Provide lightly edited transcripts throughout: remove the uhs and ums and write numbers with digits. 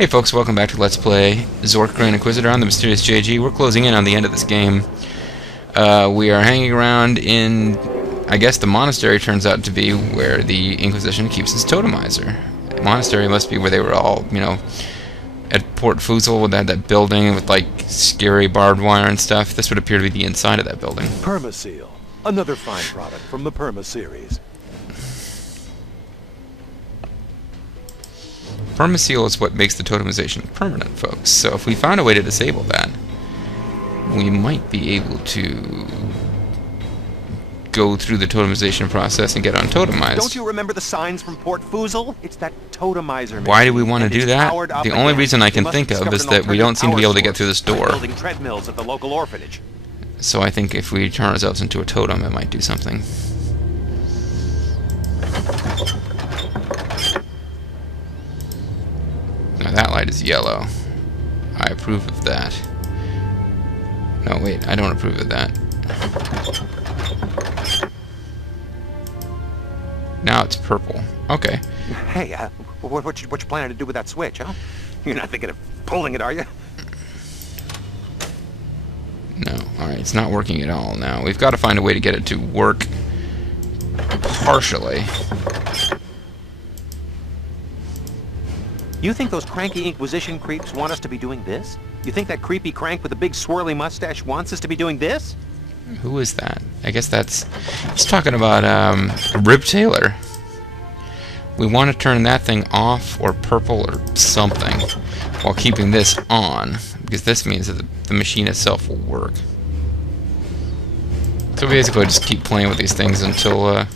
Hey folks, welcome back to Let's Play Zork Grand Inquisitor on the Mysterious JG. We're closing in on the end of this game. We are hanging around in, I guess the monastery turns out to be where the Inquisition keeps its totemizer. The monastery must be where they were all, you know, at Port Foozle with that building with like scary barbed wire and stuff. This would appear to be the inside of that building. Permaseal, another fine product from the Perma series. Permaseal is what makes the totemization permanent, folks. So if we found a way to disable that, we might be able to go through the totemization process and get untotemized. Don't you remember the signs from Port Foozle? It's that totemizer. Why do we want to do that? The only reason I can think of is that we don't seem to be able to get through this door. Building treadmills at the local orphanage. So I think if we turn ourselves into a totem, it might do something. Now that light is yellow. I approve of that. No, wait, I don't approve of that. Now it's purple. Okay. Hey, what you planning to do with that switch, huh? You're not thinking of pulling it, are you? No. Alright, it's not working at all now. We've got to find a way to get it to work partially. You think those cranky Inquisition creeps want us to be doing this? You think that creepy crank with the big swirly mustache wants us to be doing this? Who is that? I guess that's... He's talking about, Rib Taylor. We want to turn that thing off, or purple, or something, while keeping this on, because this means that the machine itself will work. So basically, just keep playing with these things until,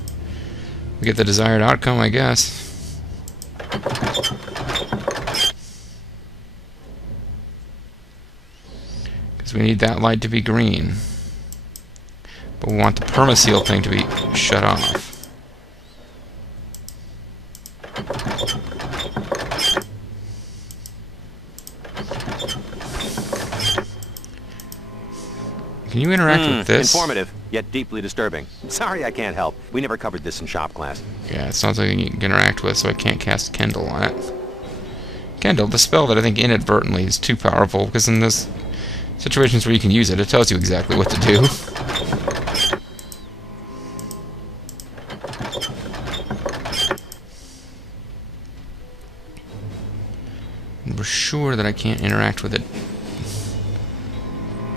we get the desired outcome, I guess. We need that light to be green. But we want the permaseal thing to be shut off. Can you interact with this? Informative, yet deeply disturbing. Sorry I can't help. We never covered this in shop class. Yeah, it sounds like you can interact with, so I can't cast Kendall on it. Kendall, the spell that I think inadvertently is too powerful, because in this situations where you can use it, it tells you exactly what to do. And we're sure that I can't interact with it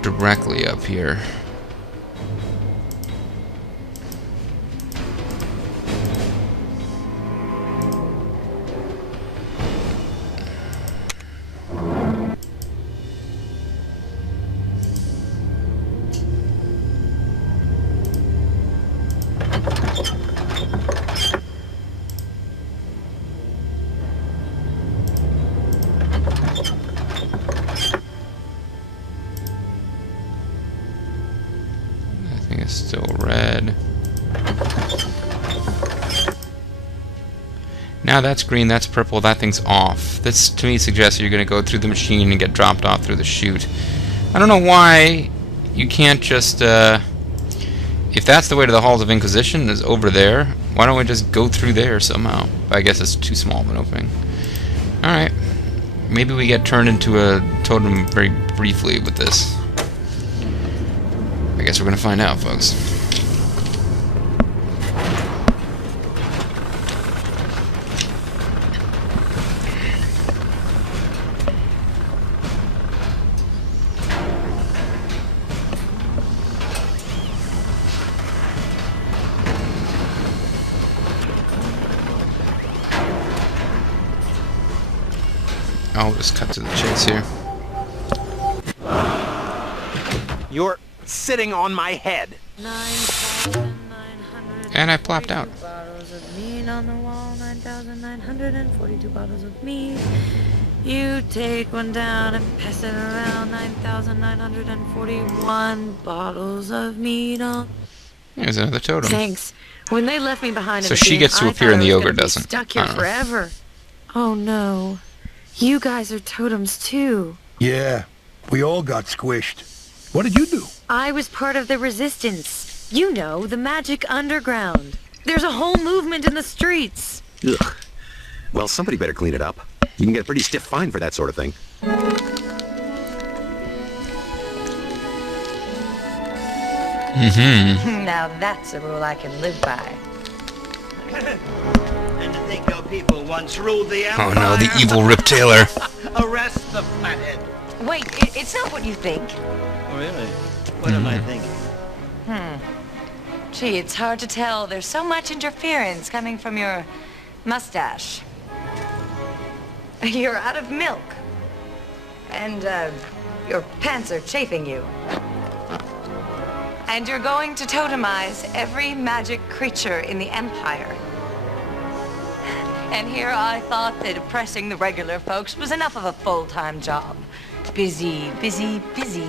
directly up here. Still red. Now that's green, that's purple, that thing's off. This to me suggests you're going to go through the machine and get dropped off through the chute. I don't know why you can't just, if that's the way to the Halls of Inquisition is over there, why don't we just go through there somehow? I guess it's too small of an opening. Alright. Maybe we get turned into a totem very briefly with this. I guess we're gonna find out, folks. I'll just cut to the chase here. You're sitting on my head. And I plopped out. Bottles of mead on the wall, 9,942 bottles of mead. You take one down and pass it around, 9,941 bottles of mead on. There's another totem. Thanks. When they left me behind, so she gets to appear and the ogre doesn't. Stuck here forever. Oh no, you guys are totems too. Yeah, we all got squished. What did you do? I was part of the resistance. You know, the magic underground. There's a whole movement in the streets. Ugh. Well, somebody better clean it up. You can get a pretty stiff fine for that sort of thing. Now that's a rule I can live by. And to think your people once ruled the empire. Oh no, the evil Rip Taylor. Arrest the Flathead. Wait, it's not what you think. Oh, really? What am I thinking? Gee, it's hard to tell. There's so much interference coming from your mustache. You're out of milk. And, your pants are chafing you. And you're going to totemize every magic creature in the Empire. And here I thought that oppressing the regular folks was enough of a full-time job. Busy, busy, busy.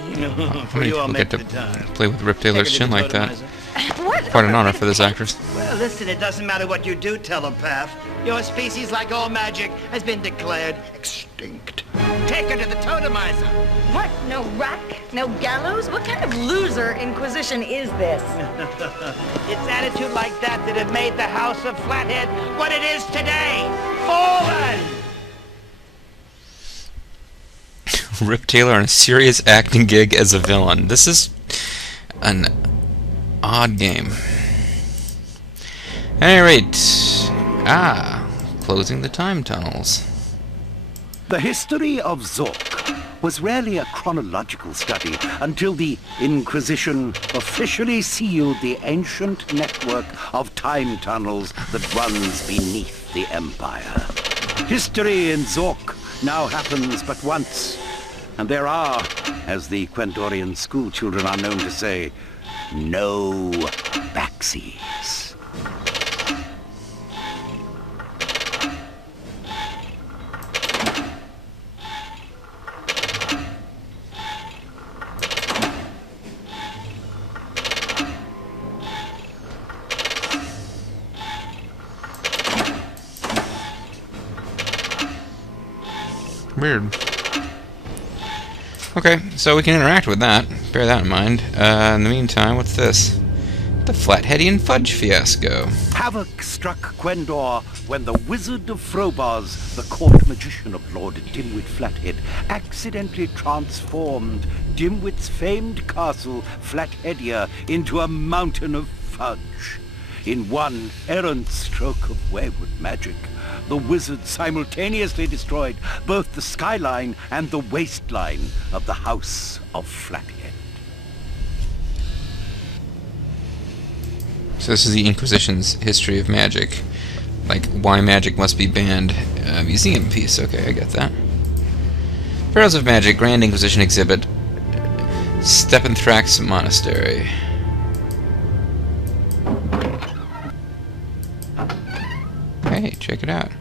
For you, I'll We'll make get the to time. play with Rip Taylor's Take her chin to the like that. totemizer. What? Quite an honor for this actress. Well, listen, it doesn't matter what you do, telepath. Your species, like all magic, has been declared extinct. Take her to the totemizer. What? No rack? No gallows? What kind of loser inquisition is this? It's attitude like that that have made the House of Flathead what it is today. Fallen! Rip Taylor on a serious acting gig as a villain. This is an odd game. At any rate, closing the time tunnels. The history of Zork was rarely a chronological study until the Inquisition officially sealed the ancient network of time tunnels that runs beneath the Empire. History in Zork now happens but once, and there are, as the Quendorian schoolchildren are known to say, no backsies. Weird. Okay, so we can interact with that. Bear that in mind. In the meantime, what's this? The Flatheadian Fudge Fiasco. Havoc struck Quendor when the Wizard of Frobars, the court magician of Lord Dimwit Flathead, accidentally transformed Dimwit's famed castle, Flatheadia, into a mountain of fudge. In one errant stroke of wayward magic, the wizard simultaneously destroyed both the skyline and the waistline of the House of Flathead. So this is the Inquisition's history of magic. Like, why magic must be banned. Museum piece, okay, I get that. Pharaohs of Magic, Grand Inquisition exhibit. Steppenthrax Monastery. Hey, check it out.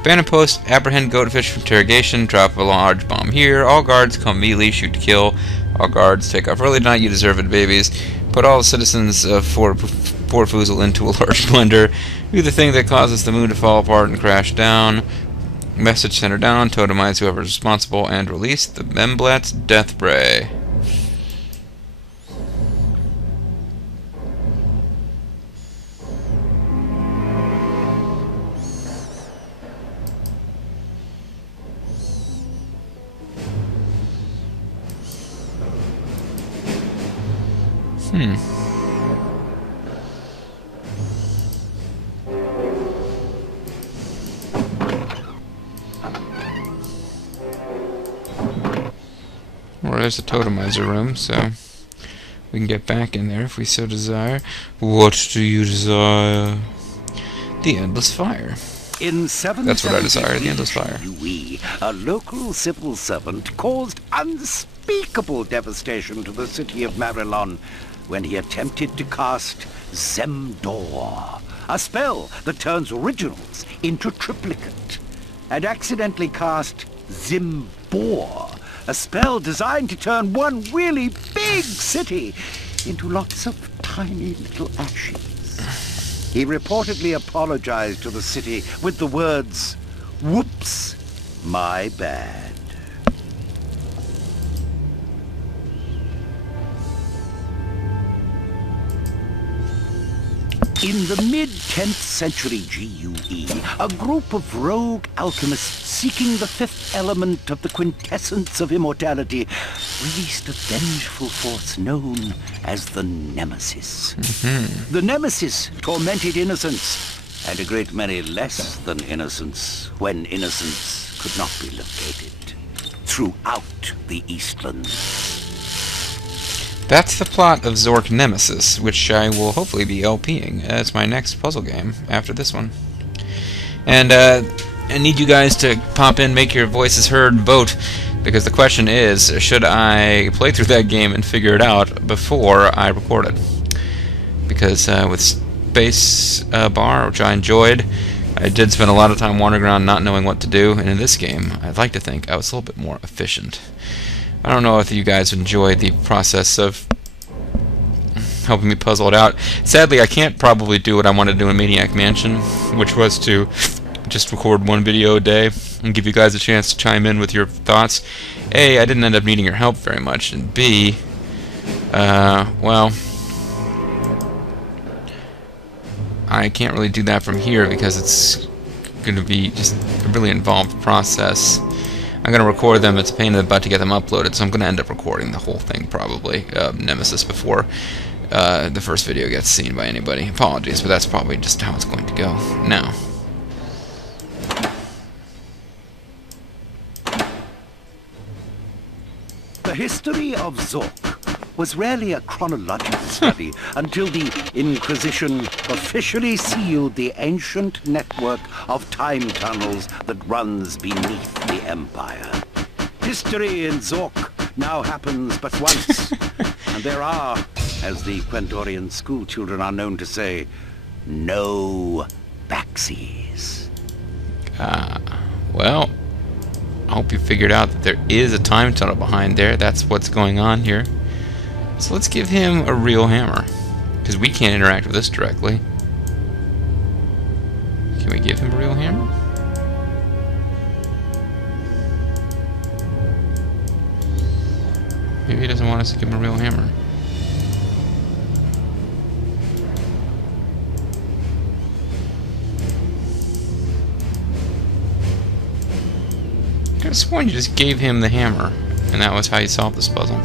Abandoned post, apprehend goatfish for interrogation, drop a large bomb here, all guards come immediately, shoot to kill, all guards take off early tonight, you deserve it, babies. Put all the citizens of Fort Foozle into a large blender, do the thing that causes the moon to fall apart and crash down, message center down, totemize whoever's responsible, and release the Memblat's Death Ray. Well, there's the totemizer room, so we can get back in there if we so desire. What do you desire? The Endless Fire. In 773 That's what I desire, the Endless Fire. UE, a local civil servant caused unspeakable devastation to the city of Marilon when he attempted to cast Zemdor, a spell that turns originals into triplicate, and accidentally cast Zimbor, a spell designed to turn one really big city into lots of tiny little ashes. He reportedly apologized to the city with the words, "Whoops, my bad." In the mid-10th century GUE, a group of rogue alchemists seeking the fifth element of the quintessence of immortality released a vengeful force known as the Nemesis. The Nemesis tormented innocents, and a great many less than innocents, when innocence could not be located, throughout the Eastlands. That's the plot of Zork Nemesis, which I will hopefully be LPing as my next puzzle game after this one. And I need you guys to pop in, make your voices heard, vote, because the question is, should I play through that game and figure it out before I record it? Because with Space Bar, which I enjoyed, I did spend a lot of time wandering around not knowing what to do, and in this game, I'd like to think I was a little bit more efficient. I don't know if you guys enjoy the process of helping me puzzle it out. Sadly, I can't probably do what I wanted to do in Maniac Mansion, which was to just record one video a day and give you guys a chance to chime in with your thoughts. A, I didn't end up needing your help very much, and B, well, I can't really do that from here because it's going to be just a really involved process. I'm going to record them. It's a pain in the butt to get them uploaded, so I'm going to end up recording the whole thing, probably, Nemesis, before the first video gets seen by anybody. Apologies, but that's probably just how it's going to go. Now. The history of Zork was rarely a chronological study until the Inquisition officially sealed the ancient network of time tunnels that runs beneath the Empire. History in Zork now happens but once, and there are, as the Quendorian schoolchildren are known to say, no backsies. Well, I hope you figured out that there is a time tunnel behind there. That's what's going on here. So let's give him a real hammer, because we can't interact with this directly. Can we give him a real hammer? Maybe he doesn't want us to give him a real hammer. I could have sworn you just gave him the hammer, and that was how you solved this puzzle.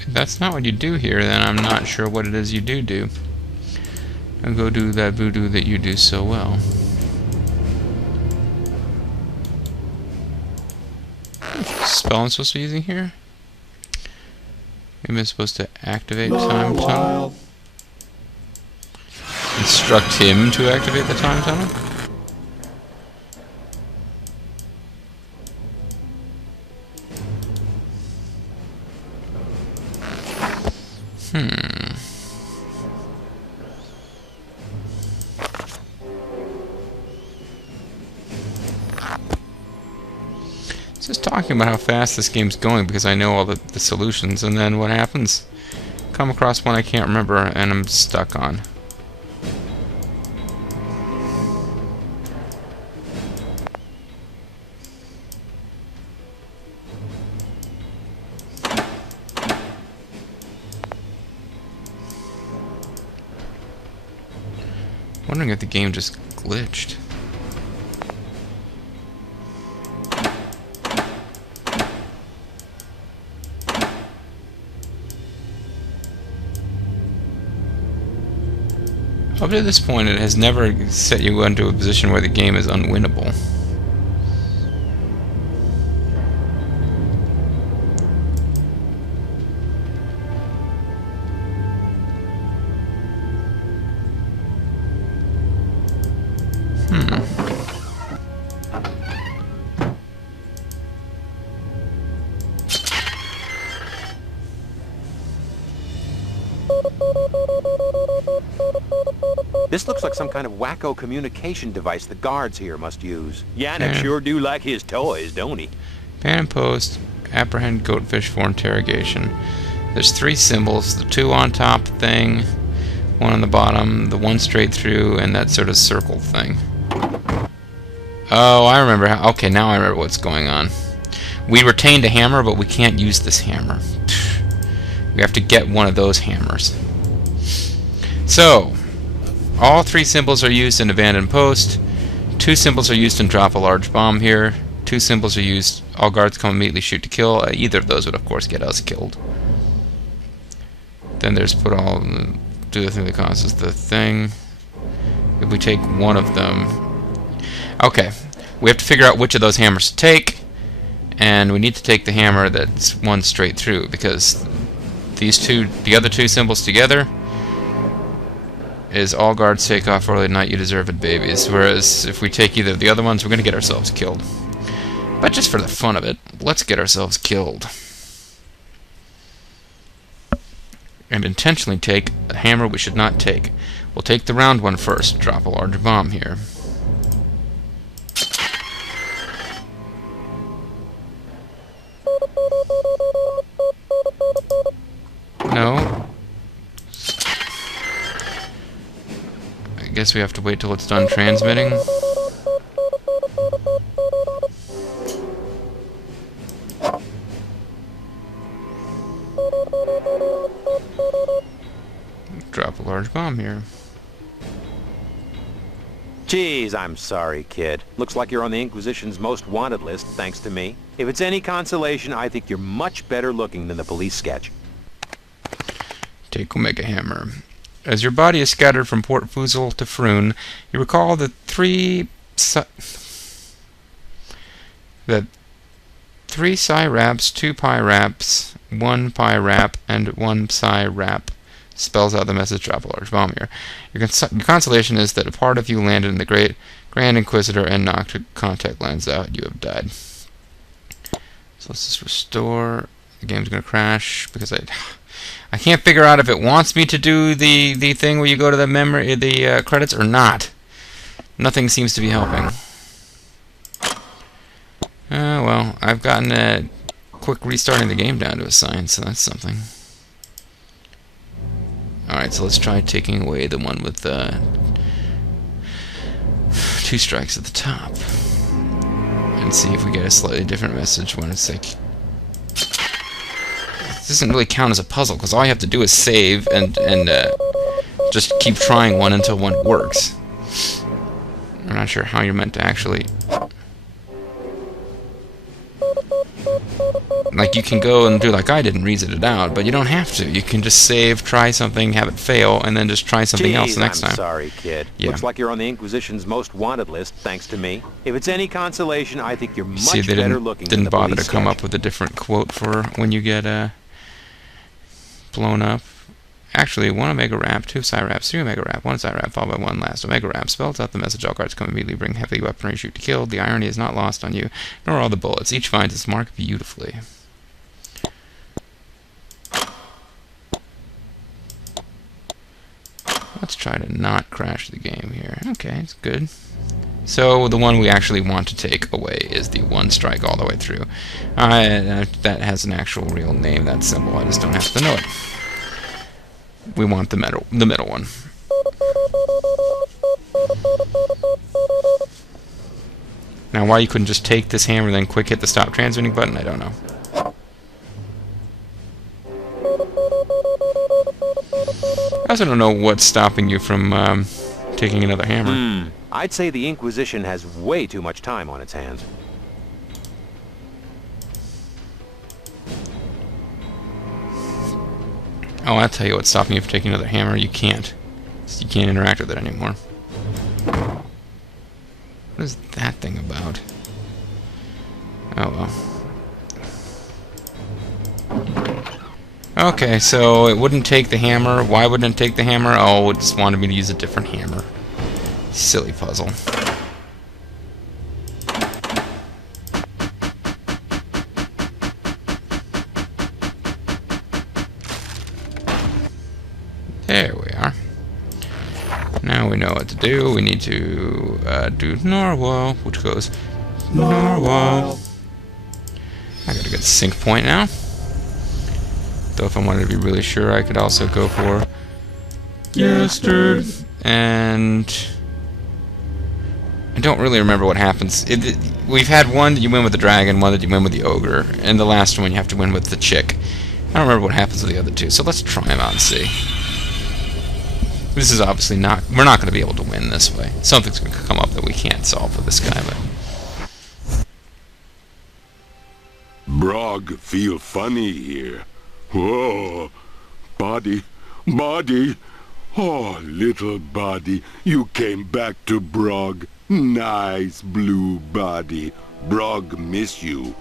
If that's not what you do here, then I'm not sure what it is you do. I'll go do that voodoo that you do so well. What spell I'm supposed to be using here? Maybe I'm supposed to activate time tunnel? Instruct him to activate the time tunnel? Just talking about how fast this game's going because I know all the solutions, and then what happens? Come across one I can't remember and I'm stuck on. Wondering if the game just glitched. Up to this point, it has never set you into a position where the game is unwinnable. This looks like some kind of wacko communication device the guards here must use. Yannick sure do like his toys, don't he? Pan and post, apprehend goatfish for interrogation. There's 3 symbols, the 2 on top thing, one on the bottom, the one straight through, and that sort of circle thing. Oh, I remember how... Okay, now I remember what's going on. We retained a hammer, but we can't use this hammer. We have to get one of those hammers. So, all 3 symbols are used in abandoned post. 2 symbols are used in drop a large bomb here. 2 symbols are used, all guards come immediately, shoot to kill. Either of those would of course get us killed. Then there's put all, do the thing that causes the thing. If we take one of them... Okay, we have to figure out which of those hammers to take. And we need to take the hammer that's one straight through, because the other two symbols together is all guards take off early at night, you deserve it, babies. Whereas if we take either of the other ones, we're going to get ourselves killed. But just for the fun of it, let's get ourselves killed. And intentionally take a hammer we should not take. We'll take the round one first. Drop a large bomb here. No. I guess we have to wait till it's done transmitting. Drop a large bomb here. Geez, I'm sorry, kid. Looks like you're on the Inquisition's most wanted list, thanks to me. If it's any consolation, I think you're much better looking than the police sketch. Take Omega Hammer. As your body is scattered from Port Fuzel to Froon, you recall the three Psi-Raps, 2 Pi-Raps, 1 Pi-Rap, and 1 Psi-Rap. Spells out the message, drop a large bomb here. Your consolation is that a part of you landed in the Grand Inquisitor and knocked a contact lens out. You have died. So let's just restore. The game's going to crash because I can't figure out if it wants me to do the thing where you go to the credits or not. Nothing seems to be helping. Well, I've gotten a quick restarting the game down to a science, so that's something. Alright, so let's try taking away the one with 2 strikes at the top. And see if we get a slightly different message when it's like... This doesn't really count as a puzzle, because all you have to do is save and just keep trying one until one works. I'm not sure how you're meant to actually... Like, you can go and do like I did and reset it out, but you don't have to. You can just save, try something, have it fail, and then just try something else the next time. I'm sorry, kid. Yeah. Looks like you're on the Inquisition's most wanted list, thanks to me. If it's any consolation, I think you're much better looking than the police sketch. Didn't bother to come up with a different quote for when you get blown up. Actually, 1 Omega Rap, 2 Psi-Raps, 3 Omega Rap, 1 Psi-Rap, followed by 1 last Omega Rap. Spells out the message, all guards come immediately, bring heavy weaponry, shoot to kill. The irony is not lost on you, nor all the bullets. Each finds its mark beautifully. Let's try to not crash the game here. Okay, it's good. So the one we actually want to take away is the 1 strike all the way through. That has an actual real name, that symbol. I just don't have to know it. We want the middle one. Now, why you couldn't just take this hammer and then quick hit the stop transmitting button, I don't know. I also don't know what's stopping you from taking another hammer. I'd say the Inquisition has way too much time on its hands. Oh, I'll tell you what's stopping you from taking another hammer. You can't. You can't interact with it anymore. What is that thing about? Oh well. Okay, so it wouldn't take the hammer. Why wouldn't it take the hammer? Oh, it just wanted me to use a different hammer. Silly puzzle. There we are. Now we know what to do. We need to do Narwhal, which goes Narwhal. I got a good sync point now. Though if I wanted to be really sure, I could also go for Bastard. And I don't really remember what happens. We've had one that you win with the dragon, one that you win with the ogre, and the last one you have to win with the chick. I don't remember what happens with the other two, so let's try them out and see. This is obviously not... We're not going to be able to win this way. Something's going to come up that we can't solve with this guy, but... Brog feel funny here. Whoa, body, body. Oh, little body, you came back to Brog. Nice blue body. Brog miss you.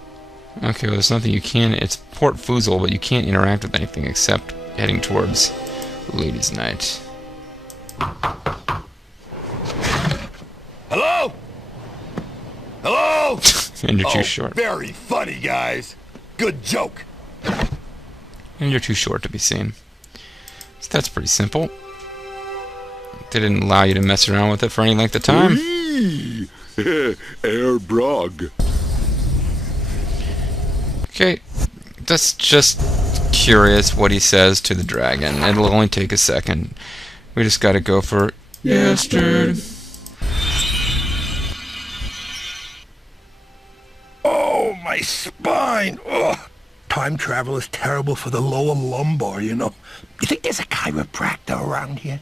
Okay, well, there's nothing you can... It's Port Foozle, but you can't interact with anything except heading towards Ladies' Night. Hello? Hello? And you're too short. Very funny, guys. Good joke. And you're too short to be seen. So that's pretty simple. They didn't allow you to mess around with it for any length of time. Whee! Air Brog. Okay, that's just curious what he says to the dragon. It'll only take a second. We just gotta go for Bastard. Oh, my spine. Ugh. Time travel is terrible for the lower lumbar, you know. You think there's a chiropractor around here?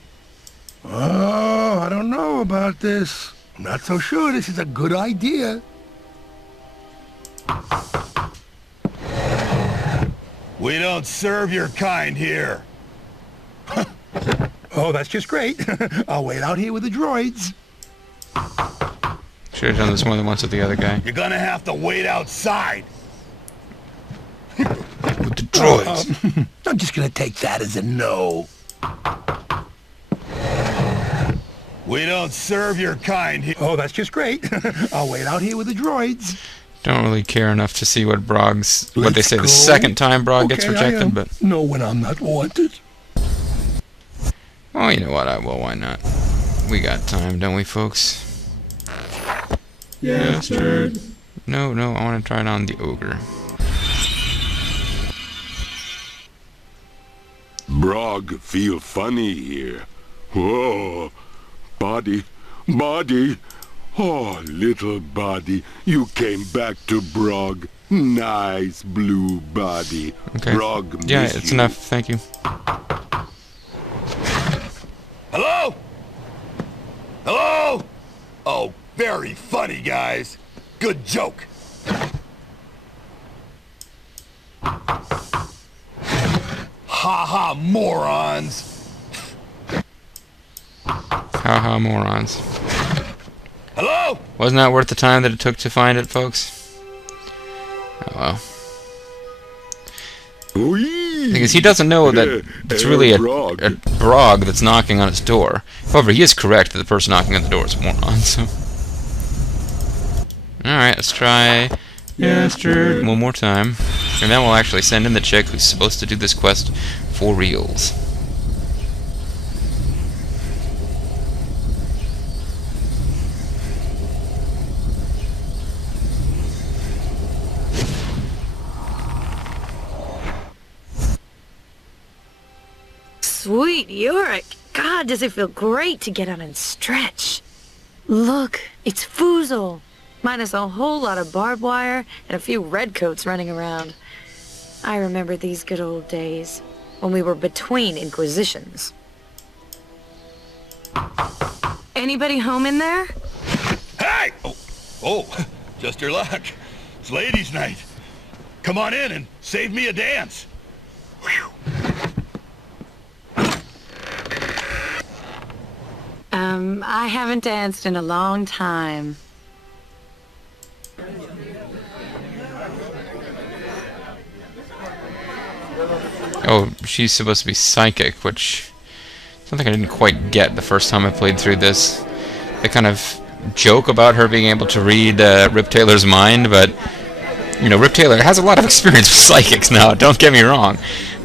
Oh, I don't know about this. I'm not so sure this is a good idea. We don't serve your kind here. Oh, that's just great. I'll wait out here with the droids. Should have done this more than once with the other guy. You're gonna have to wait outside. With the droids. I'm just gonna take that as a no. We don't serve your kind here. Oh, that's just great. I'll wait out here with the droids. Don't really care enough to see what Brog's... what they Let's say go. the second time Brog gets Okay, rejected, but... know when I'm not wanted. Oh, you know what? Well, why not? We got time, don't we, folks? Bastard. No, I want to try it on the ogre. Brog feel funny here. Whoa, body, body. Oh, little body, you came back to Brog. Nice blue body. Okay. Brog Yeah, miss it's you. enough. Thank you. Hello? Hello? Oh, very funny, guys. Good joke. Ha-ha, morons. Haha, morons. Hello? Wasn't that worth the time that it took to find it, folks? Oh well. Whee! Because he doesn't know that it's really a Brog that's knocking on its door. However, he is correct that the person knocking on the door is a moron, so... Alright, let's try... Bastard one more time. And then we'll actually send in the chick who's supposed to do this quest for reals. Sweet Yorick. God, does it feel great to get out and stretch. Look, it's Foozle. Minus a whole lot of barbed wire and a few redcoats running around. I remember these good old days, when we were between Inquisitions. Anybody home in there? Hey! Oh, just your luck. It's ladies' night. Come on in and save me a dance. Whew. I haven't danced in a long time. Oh, she's supposed to be psychic, which... something I didn't quite get the first time I played through this. They kind of joke about her being able to read Rip Taylor's mind, but... you know, Rip Taylor has a lot of experience with psychics now, don't get me wrong.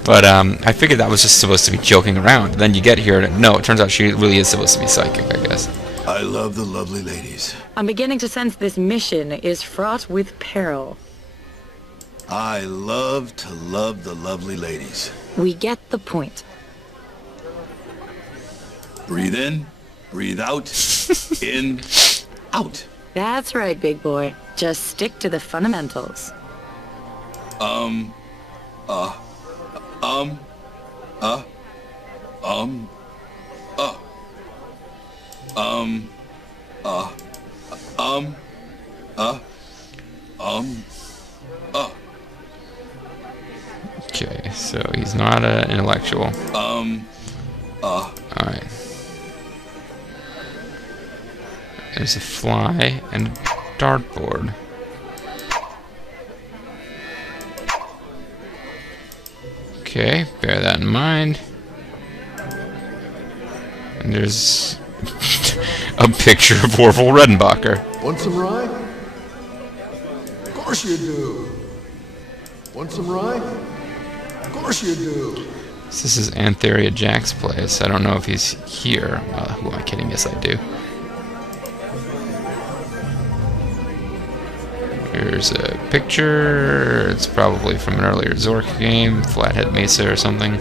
But I figured that was just supposed to be joking around. Then you get here, and no, it turns out she really is supposed to be psychic, I guess. I love the lovely ladies. I'm beginning to sense this mission is fraught with peril. I love to love the lovely ladies. We get the point. Breathe in, breathe out, in, out. That's right, big boy. Just stick to the fundamentals. Um, uh, um, uh, um, uh, um, uh, um, uh, um, uh. Okay, so he's not an intellectual. Alright. There's a fly and a dartboard. Okay, bear that in mind. And there's a picture of Orville Redenbacher. Want some rye? Of course you do. Want some rye? Of course you do. This is Antheria Jack's place. I don't know if he's here. Who am I kidding? Yes, I do. Here's a picture. It's probably from an earlier Zork game, Flathead Mesa or something.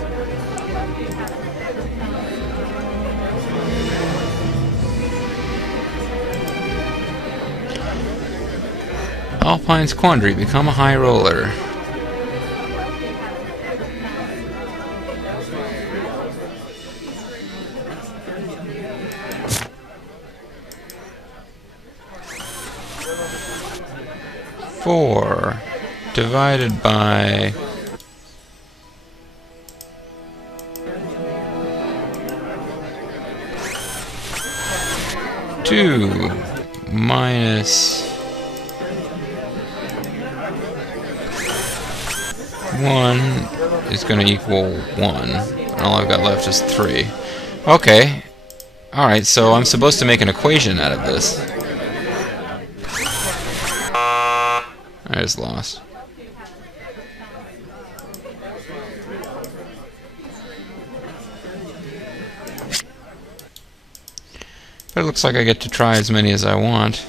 Alpine's Quandary, become a high roller. Four divided by two minus 1 is going to equal 1. And all I've got left is 3. Okay. Alright, so I'm supposed to make an equation out of this. I just lost. But it looks like I get to try as many as I want.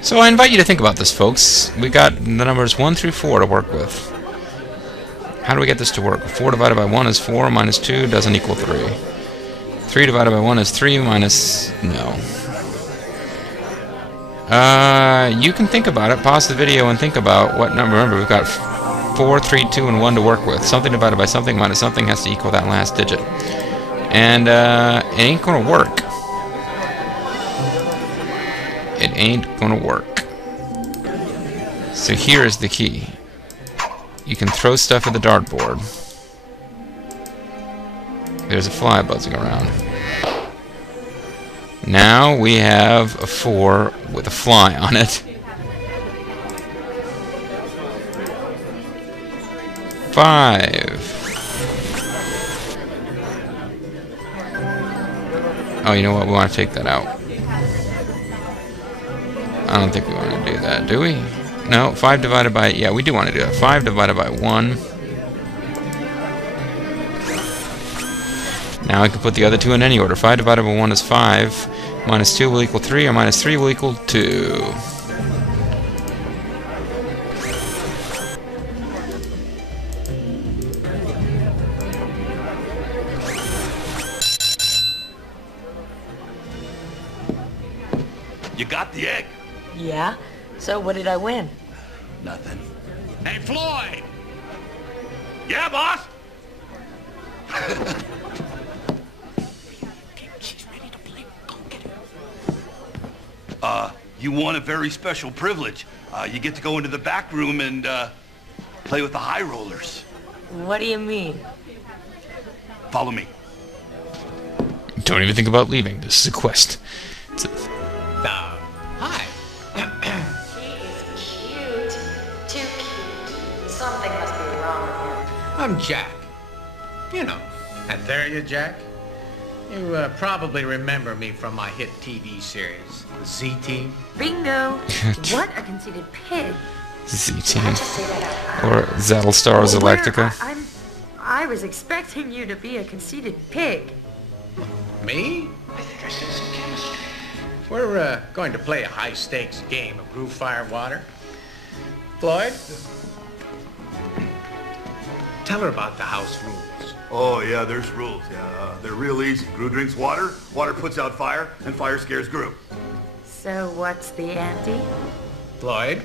So I invite you to think about this, folks. We got the numbers 1 through 4 to work with. How do we get this to work? 4 divided by 1 is 4, minus 2 doesn't equal 3. 3 divided by 1 is 3, minus... no. You can think about it. Pause the video and think about what number. Remember, we've got 4, 3, 2, and 1 to work with. Something divided by something minus something has to equal that last digit. And it ain't gonna work. It ain't gonna work. So here's the key. You can throw stuff at the dartboard. There's a fly buzzing around. Now we have a 4 with a fly on it. 5. Oh, you know what? We want to take that out. I don't think we want to do that, do we? No, 5 divided by... yeah, we do want to do that. 5 divided by 1. Now I can put the other 2 in any order. 5 divided by 1 is 5. Minus 2 will equal 3, or minus 3 will equal 2. You got the egg? Yeah? So what did I win? Nothing. Hey, Floyd! Yeah, boss? She's ready to play. Go get her. You won a very special privilege. You get to go into the back room and, play with the high rollers. What do you mean? Follow me. Don't even think about leaving. This is a quest. Hi. He is cute. Too cute. Something must be wrong with him. I'm Jack. You know, Antheria Jack. You probably remember me from my hit TV series, the Z-Team. Bingo. What a conceited pig. Z-Team. I just say that out loud. Or Zattlestar's Where- Electrica. I was expecting you to be a conceited pig. Me? We're going to play a high-stakes game of Grue Fire Water. Floyd? Tell her about the house rules. Oh, yeah, there's rules. Yeah, they're real easy. Grue drinks water, water puts out fire, and fire scares Grue. So what's the ante? Floyd?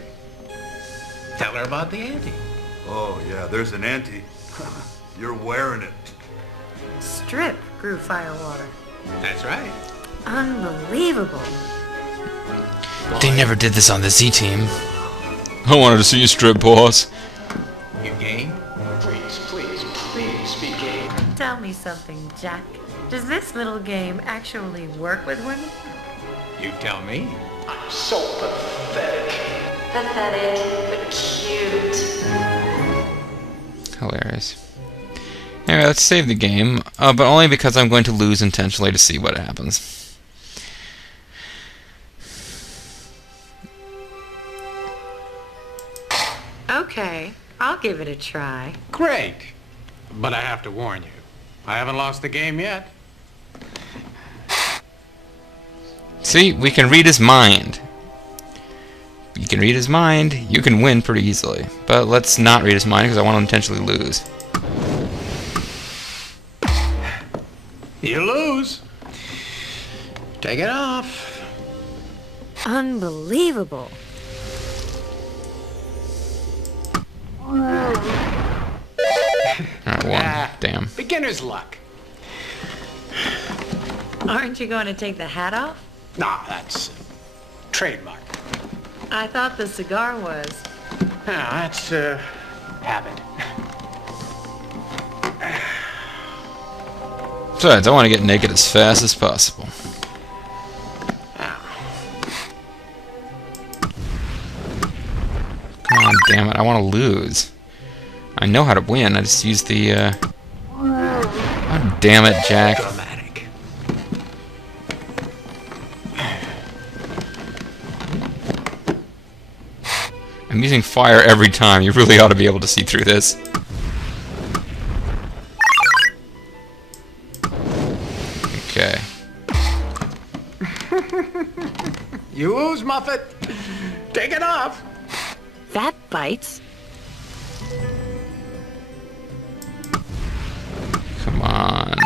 Tell her about the ante. Oh, yeah, there's an ante. You're wearing it. Strip Grue Fire Water. That's right. Unbelievable. They never did this on the Z team. I wanted to see you strip, boss. You game? Please be game. Tell me something, Jack. Does this little game actually work with women? You tell me. I'm so pathetic. Pathetic, but cute. Hilarious. Anyway, let's save the game, but only because I'm going to lose intentionally to see what happens. Okay, I'll give it a try. Great. But I have to warn you. I haven't lost the game yet. See, we can read his mind. You can read his mind, you can win pretty easily. But let's not read his mind because I want to intentionally lose. You lose. Take it off. Unbelievable. Alright, one. Damn. Beginner's luck. Aren't you going to take the hat off? Nah, that's trademark. I thought the cigar was. That's habit. Besides, I want to get naked as fast as possible. Come on, damn it, I want to lose. I know how to win, I just use the, Oh, damn it, Jack. Dramatic. I'm using fire every time, you really ought to be able to see through this. Okay. You lose, Muffet. Take it off. That bites. Come on.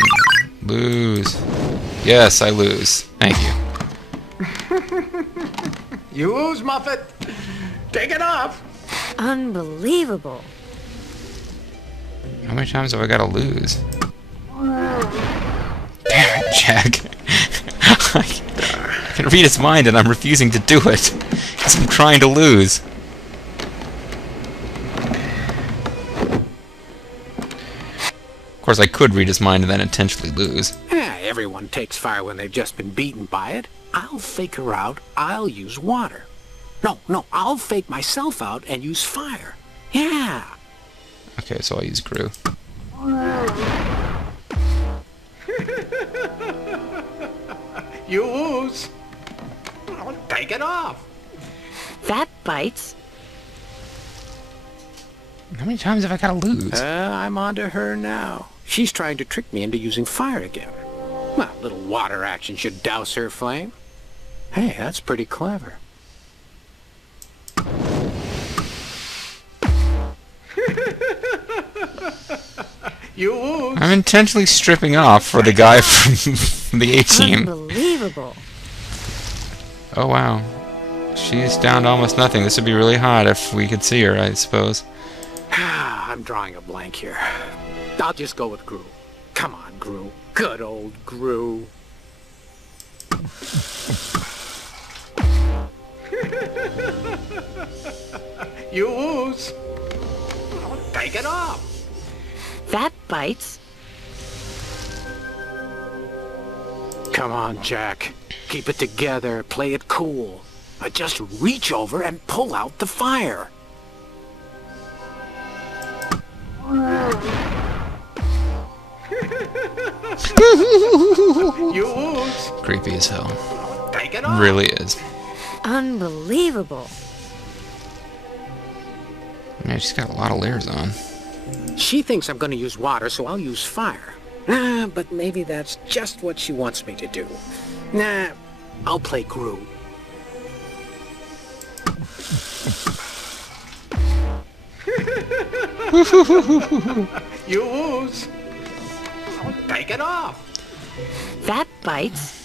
Lose. Yes, I lose. Thank you. You lose, Muffet. Take it off. Unbelievable. How many times have I got to lose? Damn it, Jack. I can read his mind and I'm refusing to do it. Because I'm trying to lose. Of course, I could read his mind and then intentionally lose. Yeah, everyone takes fire when they've just been beaten by it. I'll fake her out. I'll use water. No, I'll fake myself out and use fire. Yeah. Okay, so I'll use Grue. You lose. I'll take it off. That bites. How many times have I got to lose? I'm onto her now. She's trying to trick me into using fire again. Well, a little water action should douse her flame. Hey, that's pretty clever. You lose. I'm intentionally stripping off for the guy from the A-team. Unbelievable. Oh, wow. She's down to almost nothing. This would be really hot if we could see her, I suppose. I'm drawing a blank here. I'll just go with Grue. Come on, Grue. Good old Grue. You lose. Take it off. That bites. Come on, Jack. Keep it together. Play it cool. Just reach over and pull out the fire. You lose. Creepy as hell. Take it off. Really is. Unbelievable. Man, she's got a lot of layers on. She thinks I'm going to use water, so I'll use fire. But maybe that's just what she wants me to do. Nah, I'll play Grue. You lose. Take it off. That bites.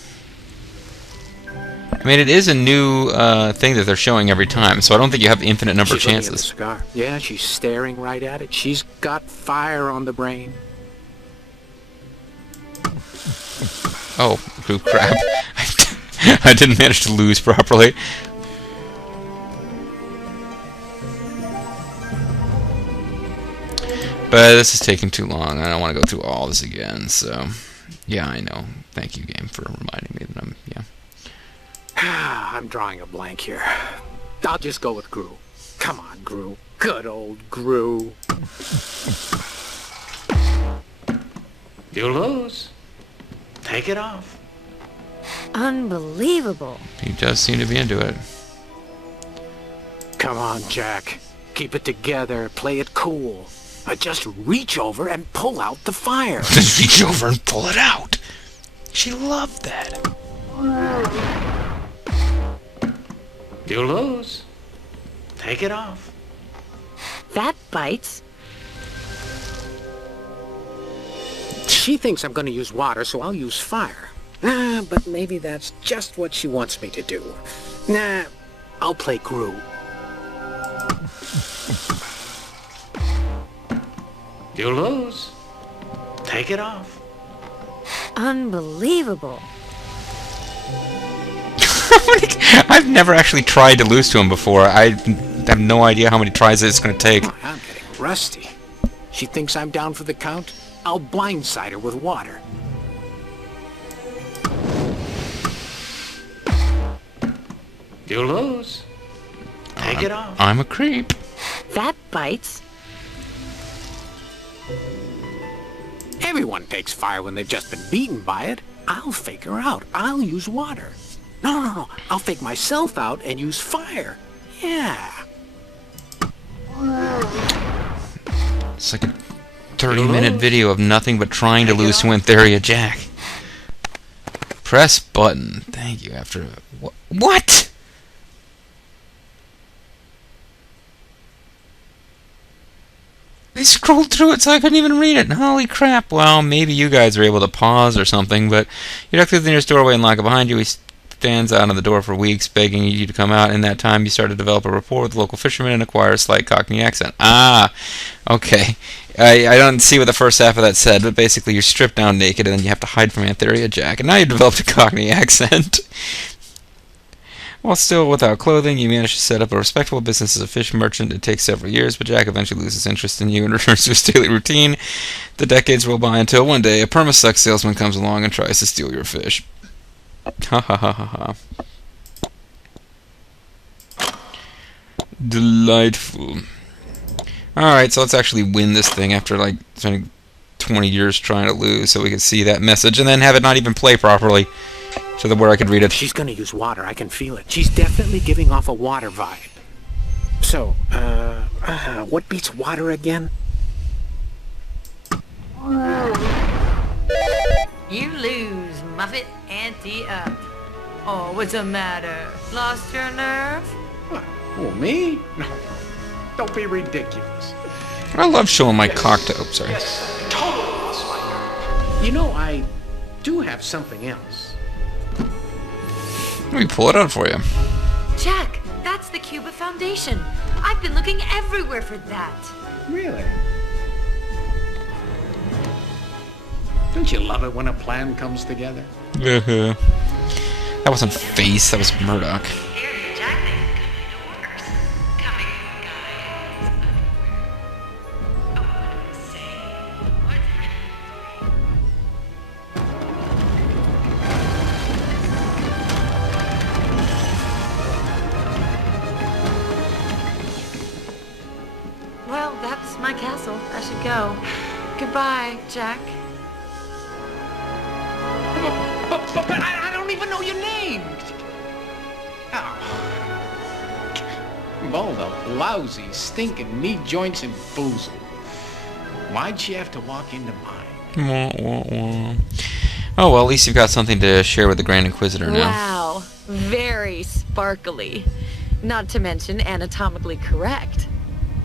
I mean, it is a new thing that they're showing every time, so I don't think you have the infinite number of She's looking at the chances. cigar. Yeah, she's staring right at it. She's got fire on the brain. Oh, crap. I didn't manage to lose properly. But this is taking too long. I don't want to go through all this again, so... Yeah, I know. Thank you, game, for reminding me that I'm drawing a blank here. I'll just go with Grue. Come on, Grue. Good old Grue. You lose. Take it off. Unbelievable. He does seem to be into it. Come on, Jack. Keep it together. Play it cool. Just reach over and pull out the fire. Just reach over and pull it out. She loved that. You lose. Take it off. That bites. She thinks I'm going to use water, so I'll use fire. But maybe that's just what she wants me to do. Nah, I'll play Grue. You lose. Take it off. Unbelievable. I've never actually tried to lose to him before. I have no idea how many tries it's going to take. Oh, I'm getting rusty. She thinks I'm down for the count. I'll blindside her with water. You lose. Take it off. I'm a creep. That bites. Everyone takes fire when they've just been beaten by it. I'll fake her out. I'll use water. No. I'll fake myself out and use fire. Yeah. It's like a 30-minute video of nothing but trying to lose to Antheria Jack. Press button. Thank you. After... What? I scrolled through it so I couldn't even read it. Holy crap. Well, maybe you guys were able to pause or something, but you duck through the nearest doorway and lock it behind you. He stands out on the door for weeks, begging you to come out. In that time, you start to develop a rapport with the local fishermen and acquire a slight Cockney accent. Ah, okay. I don't see what the first half of that said, but basically you're stripped down naked and then you have to hide from Antheria Jack, and now you've developed a Cockney accent. While still without clothing, you manage to set up a respectable business as a fish merchant. It takes several years, but Jack eventually loses interest in you and returns to his daily routine. The decades roll by until one day a perma-suck salesman comes along and tries to steal your fish. Ha ha ha ha ha. Delightful. Alright, so let's actually win this thing after like spending 20 years trying to lose so we can see that message and then have it not even play properly. So that where I could read it. She's gonna use water, I can feel it. She's definitely giving off a water vibe. So, what beats water again? You lose, Muffet. Ante up. Oh, what's the matter? Lost your nerve? What? Oh, me? No. Don't be ridiculous. I love showing my cock to... Oh, sorry. Yes, totally lost my nerve. You know, I do have something else. Let me pull it out for you. Jack, that's the Cuba Foundation. I've been looking everywhere for that. Really? Don't you love it when a plan comes together? That wasn't Face, that was Murdoch. Well, that's my castle. I should go. Goodbye, Jack. But I don't even know your name! Oh. All the lousy, stinking knee joints and boozle. Why'd she have to walk into mine? Wah, wah, wah. Oh, well, at least you've got something to share with the Grand Inquisitor now. Wow, very sparkly. Not to mention anatomically correct.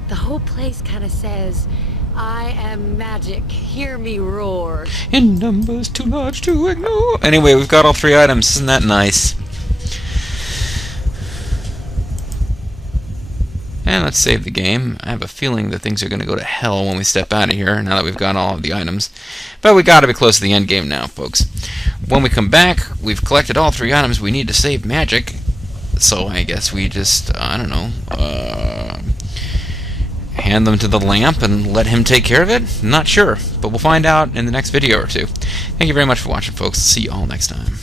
The whole place kind of says, I am magic, hear me roar. In numbers too large to ignore. Anyway, we've got all 3 items. Isn't that nice? And let's save the game. I have a feeling that things are going to go to hell when we step out of here, now that we've got all of the items. But we got to be close to the end game now, folks. When we come back, we've collected all 3 items we need to save magic. So I guess we just, I don't know, hand them to the lamp and let him take care of it? Not sure, but we'll find out in the next video or two. Thank you very much for watching, folks. See you all next time.